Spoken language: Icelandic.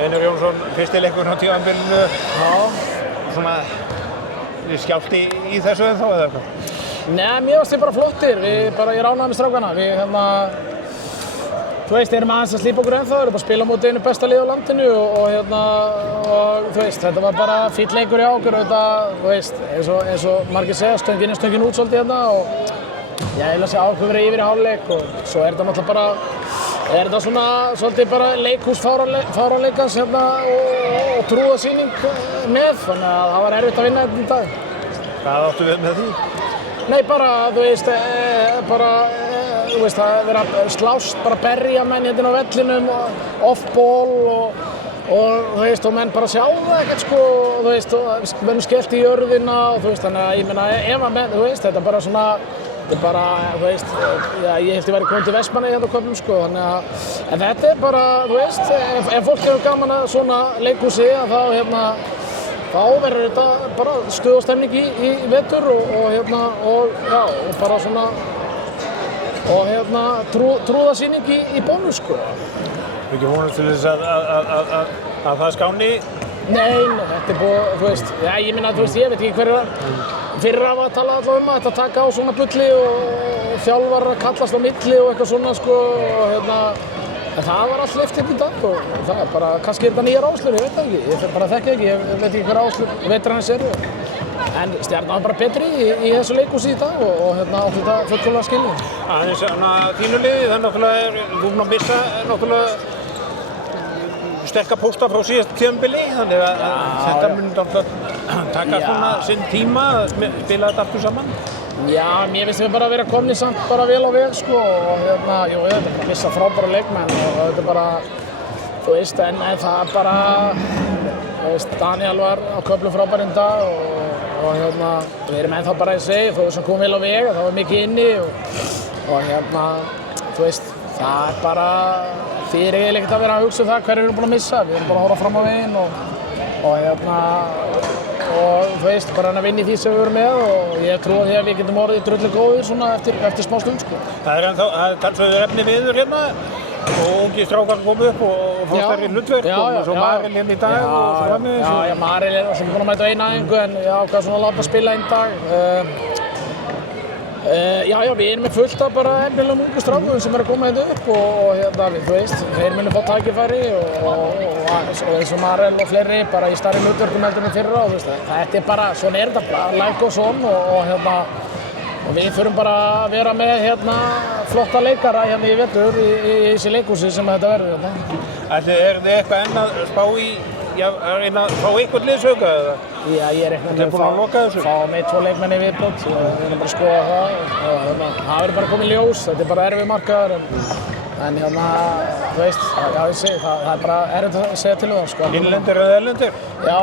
Einar Jónsson, fyrsti leikurinn á tímabilinu. Svona skjálfti í þessu ennþá eða eitthvað? Nei, mér finnst þið bara flottir. Ég er ánægður með strákana. Við þú veist, erum aðeins að slípa okkur ennþá. Við erum bara að spila á móti einu besta lið á landinu og þú veist, þetta var bara fínn leikur hjá okkur. Þú veist, eins og margir segja, stöngin út svolítið hérna og ég hef að segja ákveður yfir í hálfleik og svo þetta náttúrulega bara þetta svona svolítið bara leikhús fáránleikans hérna og trúðasýning með, þannig að það var erfitt að vinna þetta í dag. Hvað áttu við með því? Nei, bara, þú veist, það er verið að slást, bara berja menn hérna á vellinum, off-ball og þú veist, og menn bara sjá það ekkert sko, þú veist, og menn skellt í jörðina og þú veist, þannig að ég meina, ef að menn, þú veist, þetta er bara svona þetta er bara, þú veist, já, ég held ég væri komin til Vestmannaeyja hérna á köflum sko, þannig að en þetta er bara, þú veist, ef fólk hefur gaman að svona leikhúsi þá verður þetta bara stuð og stemning í vetur og bara svona trúðasýning í bónus sko. Þú ekki vonast til þess að það skáni? Nei, þetta er búið, þú veist, já, ég minna, þú veist, ég veit ekki hverju fyrir að tala allavega um að þetta taka á svona bulli og þjálfarar að kallast á milli og eitthvað svona sko og en það var allt leyft hérna í dag og það er bara, kannski er þetta nýjar áherslur, ég veit það ekki, ég bara þekki ekki, ég veit ekki hver áherslur vetrarins eru. En Stjarnan var bara betri í þessu leikhúsi í dag og átti þetta fullkomlega skilja. Aðeins þínu liði, það er náttúrulega, þú erum að missa náttúrulega sterka pósta frá síðast tímabili, þannig að þetta mun náttúrulega taka svona sinn tíma að spila þetta aftur saman. Já, mér finnst við bara að vera komnir samt bara vel á veg sko og jú, þetta er bara missa frábæra leikmenn og þetta er bara, þú veist, en það er bara, þú veist, Daniel var á köflum frábær í dag og við erum ennþá bara að segja, þó sem kom vel á veg, það var mikið inni og þú veist, það er bara, þið er eiginlega ekkert að vera að hugsa það hverju við erum búin að missa, við erum bara að horfa fram á veginn og þú veist, bara að vinna í því sem við erum með og ég trú að því að við getum orðið drullu góðir svona eftir smá stund sko. Það er talsverður efni viður hérna og ungi strákar komu upp og fór stærri hlutverk og svo Marel hérna í dag og frammiðis. Já, Marel er svona búin að mæta á eina æfingu en ég ákvað svona að láta spila einn dag. Já, við erum með fullt af bara efnilegum ungu strákum sem að koma hérna upp og þú veist, þeir munu fá tækifæri og eins og Marel og fleiri bara í stærri hlutverkum heldur en fyrra og þú veist, þetta er bara, svona er þetta bara, life goes on og við þurfum bara að vera með flotta leikara hérna í vetur í þessi leikhúsi sem þetta verður hérna. Er þið eitthvað enn að spá í, að reyna að fá einhvern liðsauka eða? Já, ég er eitthvað að fá með 2 leikmenn í viðbót, við erum bara að skoða það og það verður bara komið ljós, þetta er bara erfið markaður en þú veist, já ég segi, það er bara erfitt að segja til um það sko. Innlendir eða erlendir? Já.